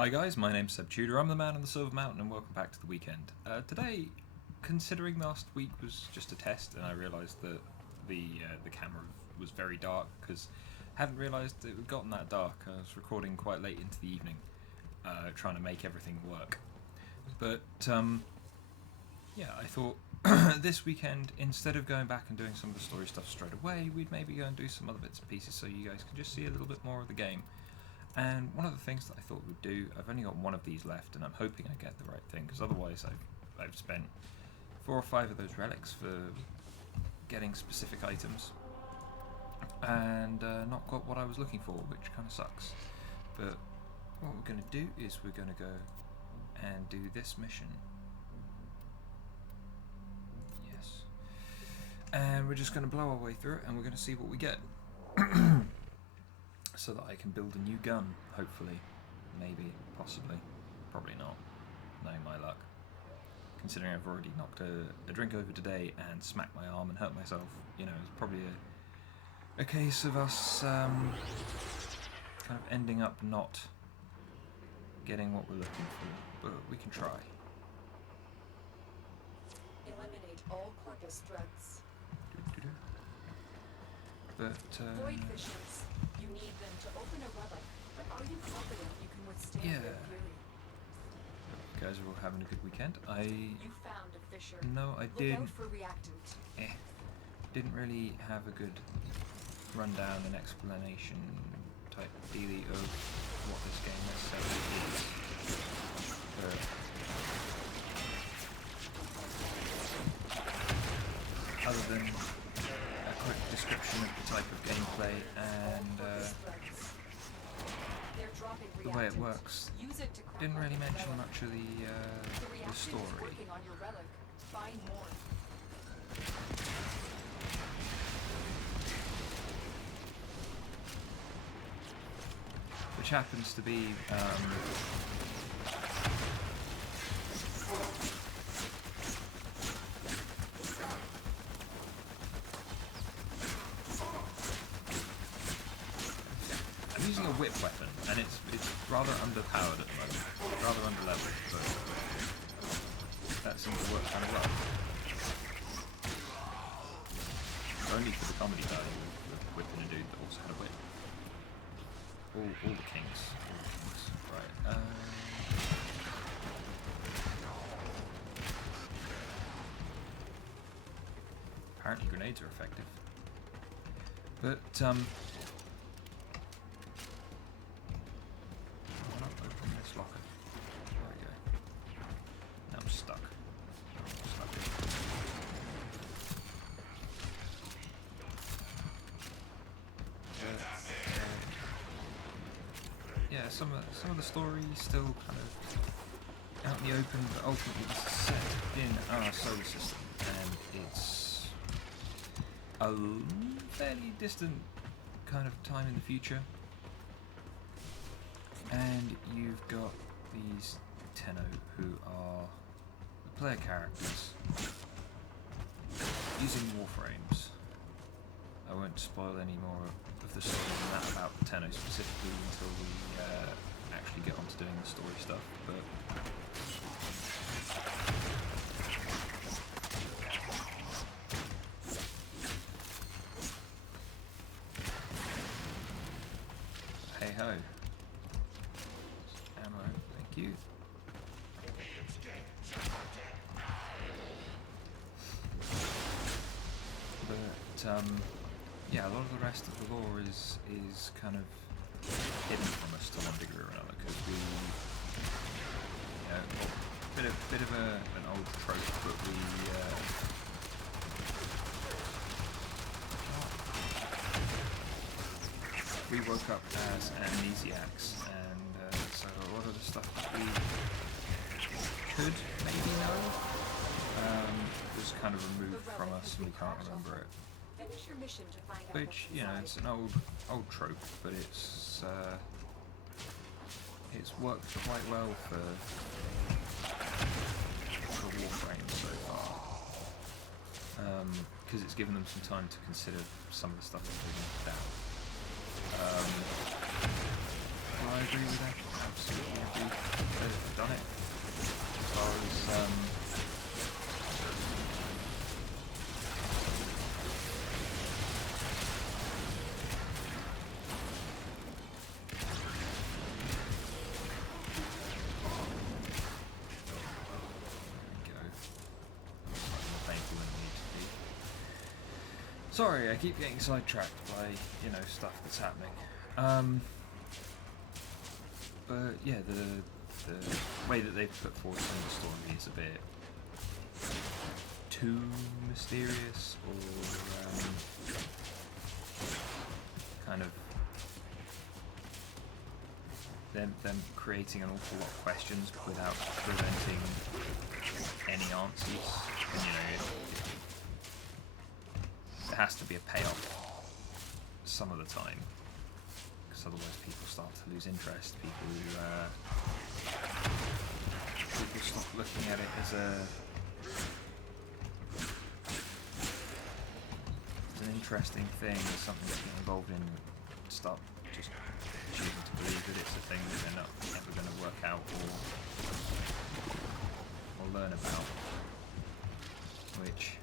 Hi guys, my name's Seb Tudor, I'm the man on the Silver Mountain and welcome back to the weekend. Today, considering last week was just a test and I realised that the camera was very dark because I hadn't realised it had gotten that dark. I was recording quite late into the evening, trying to make everything work. But yeah, I thought this weekend, instead of going back and doing some of the story stuff straight away, we'd maybe go and do some other bits and pieces so you guys can just see a little bit more of the game. And one of the things that I thought we'd do, I've only got one of these left and I'm hoping I get the right thing, because otherwise I've spent 4 or 5 of those relics for getting specific items and not got what I was looking for, which kind of sucks. But what we're going to do is we're going to go and do this mission. Yes. And we're just going to blow our way through it and we're going to see what we get. So that I can build a new gun, hopefully, maybe, possibly, probably not, knowing my luck. Considering I've already knocked a drink over today and smacked my arm and hurt myself, you know, it's probably a case of us kind of ending up not getting what we're looking for, but we can try. Eliminate all corpus threats. But Void fishes. You need them to open a relic, but are you confident you can withstand their fury? You guys are all having a good weekend. You found a fissure. No, I Look didn't. out for reactant. Didn't really have a good rundown and explanation type dealy of what this game necessarily is. But other than a quick description of the type of gameplay and the way it works, didn't really mention much of the story. Which happens to be I'm using a whip weapon, and it's rather underpowered at the moment, rather underleveled, but that seems to work kind of well. Only for the comedy value of whipping a dude that also had a whip. All the kings. Right. Apparently grenades are effective. But, why not open this locker? There we go. Now I'm stuck. Yeah, some of the story still kind of out in the open, but ultimately this is set in our solar system, and it's a fairly distant kind of time in the future. And you've got these Tenno, who are the player characters, using Warframes. I won't spoil any more of the story than that about the Tenno specifically until we actually get on to doing the story stuff, but hey ho. Ammo, thank you. But yeah, a lot of the rest of the lore is kind of hidden from us to one degree or another, because we, you know, bit of an old trope, but we woke up as amnesiacs, and so a lot of the stuff that we could maybe know was kind of removed from us, and we can't remember it. Which, you know, it's an old trope, but it's worked quite well for Warframe so far, because it's given them some time to consider some of the stuff that they've left out. Do I agree with that? Absolutely agree. Sorry, I keep getting sidetracked by, you know, stuff that's happening. But yeah, the way that they've put forward some of the story is a bit too mysterious, or kind of them creating an awful lot of questions without presenting any answers. And, you know, there has to be a payoff some of the time, because otherwise people start to lose interest. People stop looking at it as an interesting thing, as something to get involved in, start just choosing to believe that it's a thing that they're not ever going to work out or learn about, which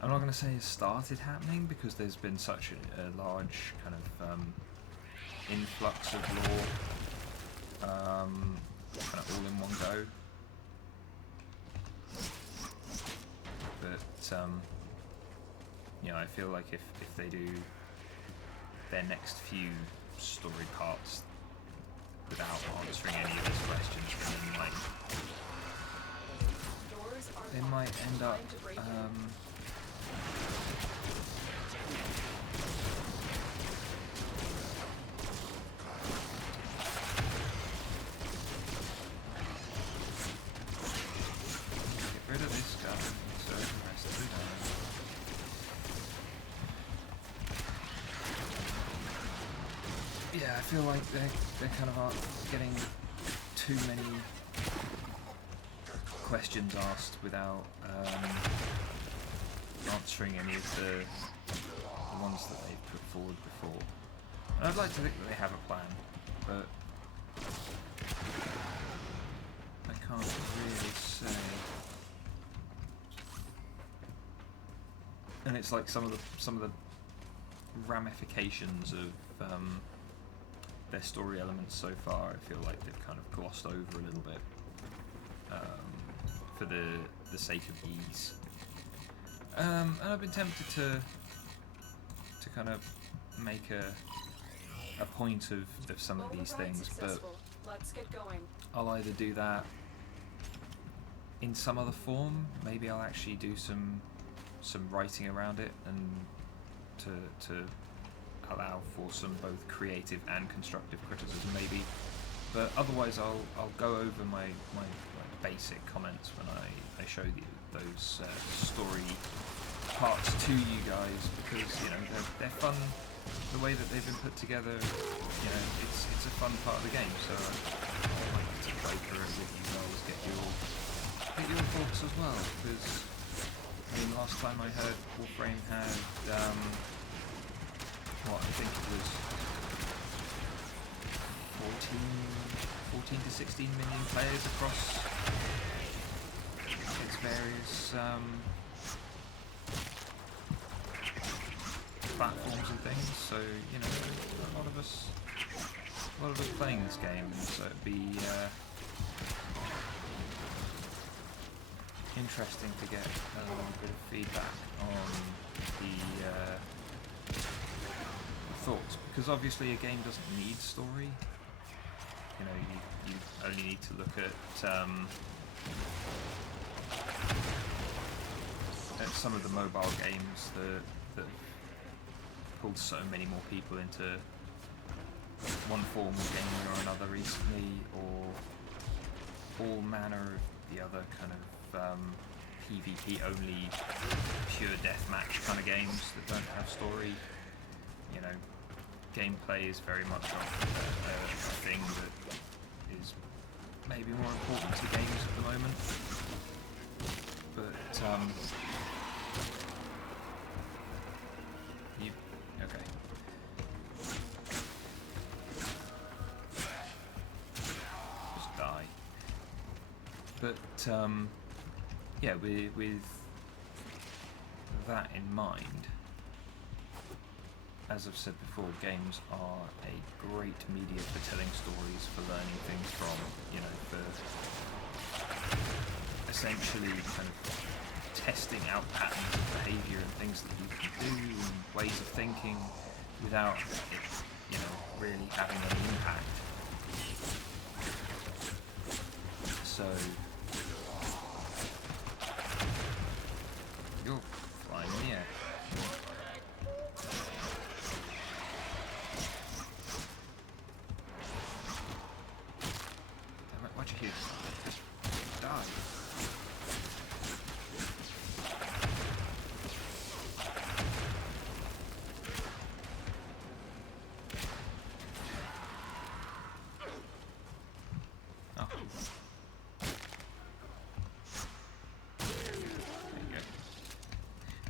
I'm not going to say has started happening, because there's been such a large kind of influx of lore, kind of all in one go. But you know, I feel like if they do their next few story parts without answering any of these questions, then they might end up get rid of this guy, so the rest of the time. Yeah, I feel like they kind of are getting too many questions asked without answering any of the ones that they've put forward before. And I'd like to think that they have a plan, but I can't really say. And it's like some of the ramifications of their story elements so far, I feel like they've kind of glossed over a little bit for the sake of ease. And I've been tempted to kind of make a point of some of these things, but Let's get going. I'll either do that in some other form, maybe I'll actually do some writing around it, and to allow for some both creative and constructive criticism maybe, but otherwise I'll go over my basic comments when I show those story parts to you guys, because you know they're fun. The way that they've been put together, you know, it's a fun part of the game. So I'd like to play through it with you guys, get your thoughts as well. Because I mean, last time I heard Warframe had what I think it was 14 to 16 million players across its various platforms and things, so you know, a lot of us playing this game, and so it'd be interesting to get a little bit of feedback on the thoughts, because obviously a game doesn't need story. You know, you only need to look at some of the mobile games that pulled so many more people into one form of gaming or another recently, or all manner of the other kind of PvP only, pure deathmatch kind of games that don't have story. You know, gameplay is very much a thing that is maybe more important to games at the moment. But okay. Just die. But yeah, with that in mind, as I've said before, games are a great media for telling stories, for learning things from, you know, for essentially kind of testing out patterns of behaviour and things that you can do and ways of thinking without it, you know, really having any impact. So you're flying in the air. Damn it, why'd you hit? Just die.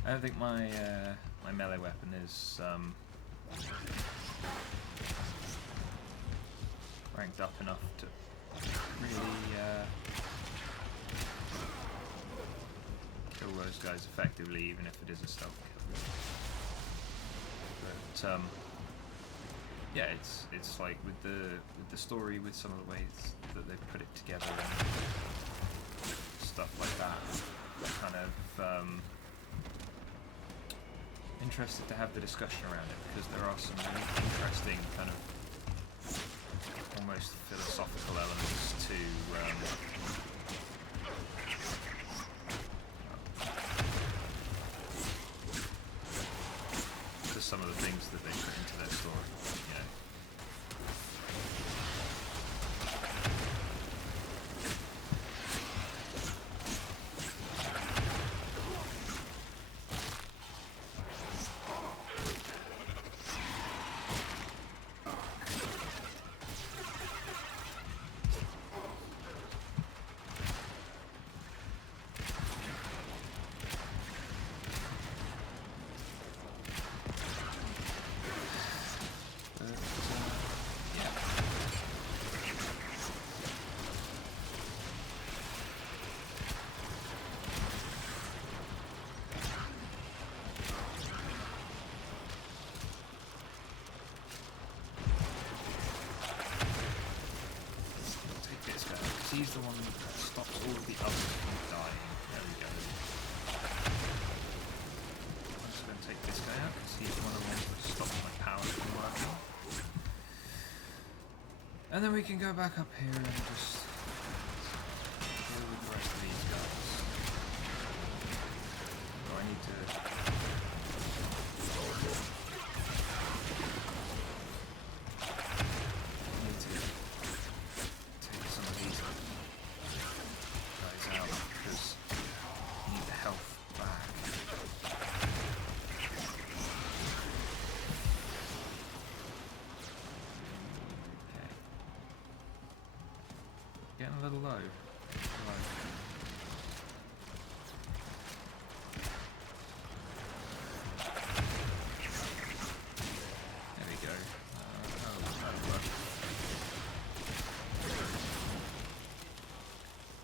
I don't think my my melee weapon is ranked up enough to really kill those guys effectively, even if it is a stealth kill. But yeah, it's like with the story, with some of the ways that they put it together and stuff like that, kind of. Interested to have the discussion around it, because there are some really interesting kind of almost philosophical elements to some of the things that they put into their story, you know. He's the one that stops all the others from dying. There we go. I'm just going to take this guy out because he's one of the ones that stops my power from working. And then we can go back up here and just deal with the rest of these guys. So I need to... Getting a little low. There we go. That'll work.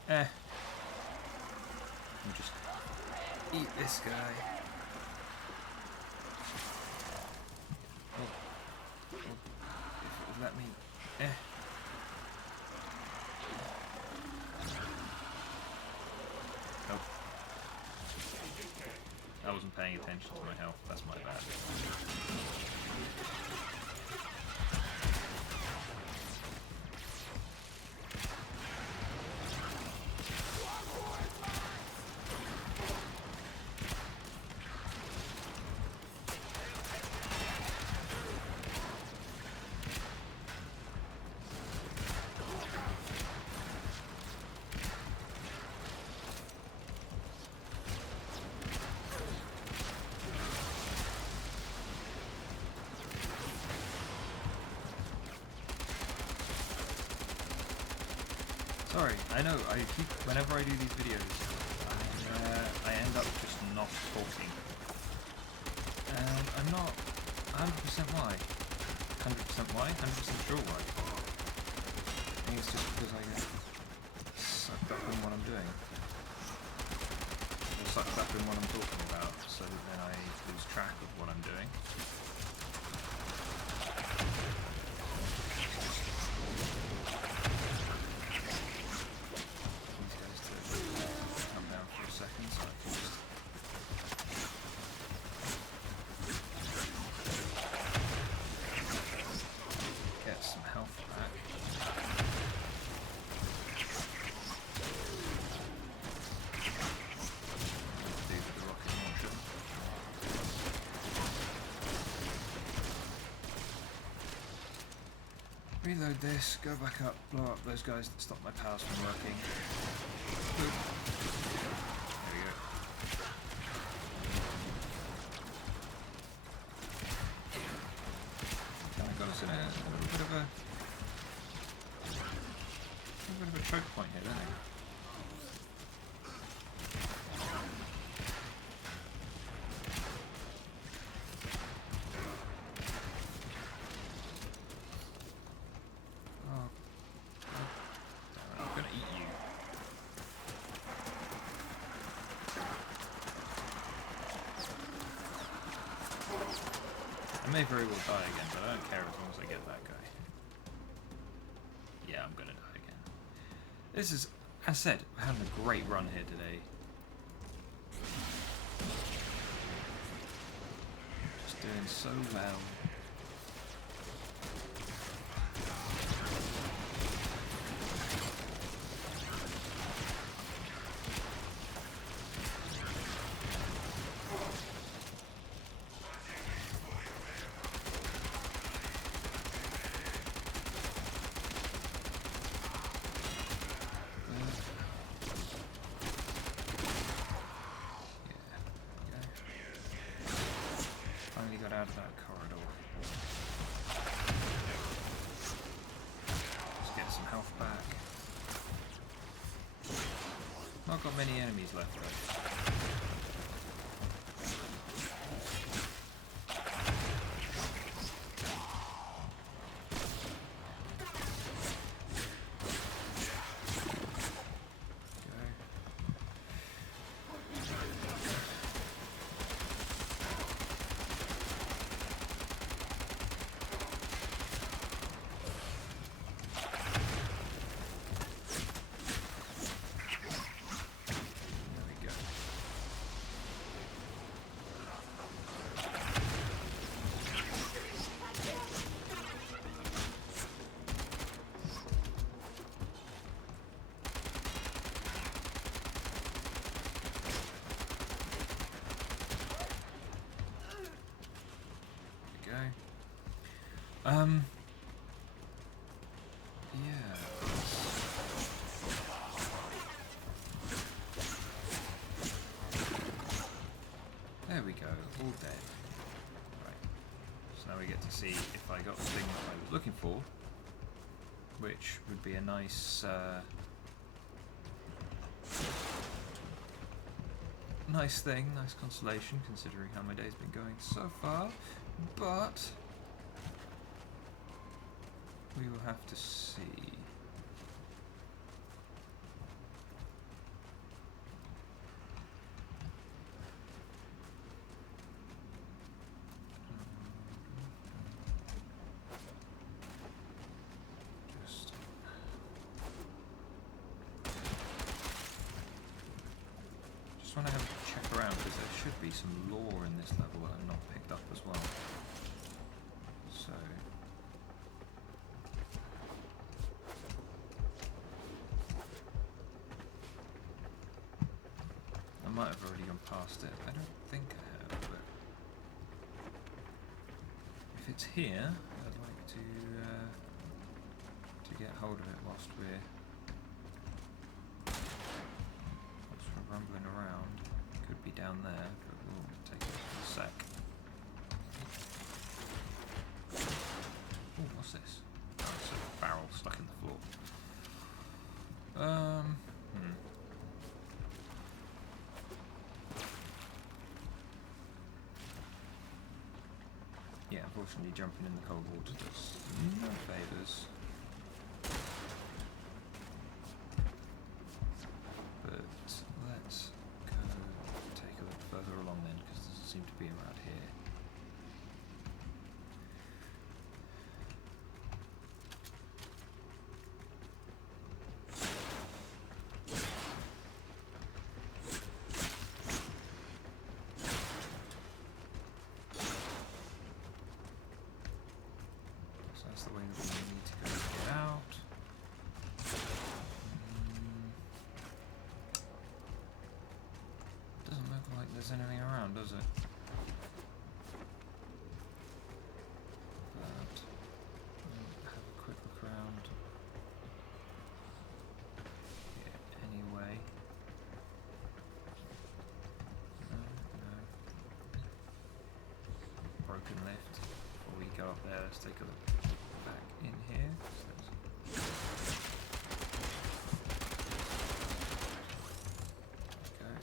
And just eat this guy. If it would let me. Nope. I wasn't paying attention to my health, that's my bad. Sorry, I know, whenever I do these videos, I end up just not talking. And I'm not 100% why. 100% why? 100% sure why. I think it's just because I get sucked up in what I'm doing. Or sucked up in what I'm talking about, so then I lose track of what I'm doing. These guys to come down for a second so I can just Reload this, go back up, blow up those guys that stop my powers from working. Boop. There we go. Kind of got us in a little bit of a choke point here, don't it? I may very well die again, but I don't care as long as I get that guy. Yeah, I'm gonna die again. This is, as I said, we're having a great run here today. Just doing so well. Out of that corridor. Let's get some health back. Not got many enemies left though. Yeah. There we go, all dead. Right. So now we get to see if I got the thing that I was looking for, which would be a nice, nice thing, nice consolation, considering how my day's been going so far, but we will have to see. Just want to have a check around because there should be some lore in this level that I've not picked up as well. So. I might have already gone past it. I don't think I have, but if it's here, I'd like to get hold of it whilst we're rumbling around. Could be down there, but we'll take it in a sec. Oh, what's this? Oh, it's a barrel stuck in the floor. Yeah, unfortunately jumping in the cold water does no favours. But let's go take a look further along then, because it doesn't seem to be around here. That's the way that we need to go to get out. Doesn't look like there's anything around, does it? But I'll have a quick look up there. Let's take a look back in here.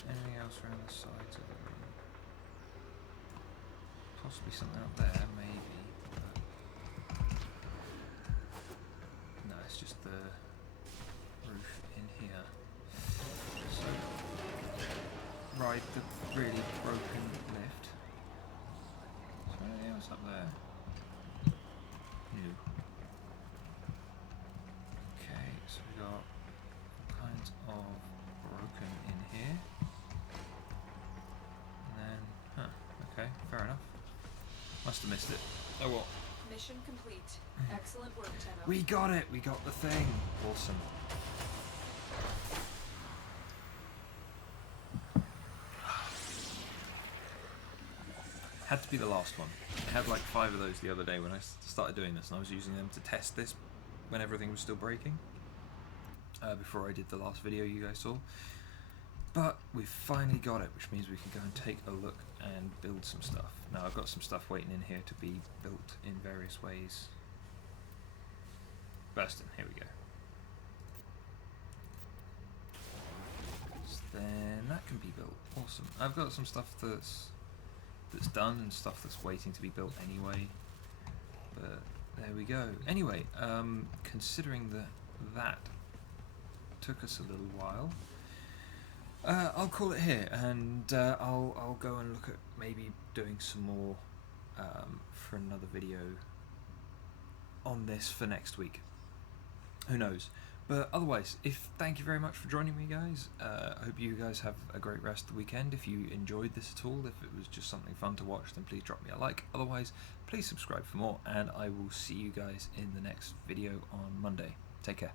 Anything else around the sides of the room? Possibly something up there, maybe. No, it's just the roof in here. So, ride the really broken lift. Is there anything else up there? No. Okay, so we got all kinds of broken in here. And then, okay, fair enough. Must have missed it. Oh well. Mission complete. Excellent work, Tenno. We got it! We got the thing! Awesome. Had to be the last one. I had like 5 of those the other day when I started doing this, and I was using them to test this when everything was still breaking. Before I did the last video you guys saw. But we've finally got it, which means we can go and take a look and build some stuff. Now I've got some stuff waiting in here to be built in various ways. Bursting, here we go. So then that can be built. Awesome. I've got some stuff that's done and stuff that's waiting to be built anyway. But there we go. Anyway, considering that took us a little while, I'll call it here, and I'll go and look at maybe doing some more for another video on this for next week. Who knows? But otherwise, thank you very much for joining me, guys. I hope you guys have a great rest of the weekend. If you enjoyed this at all, if it was just something fun to watch, then please drop me a like. Otherwise, please subscribe for more, and I will see you guys in the next video on Monday. Take care.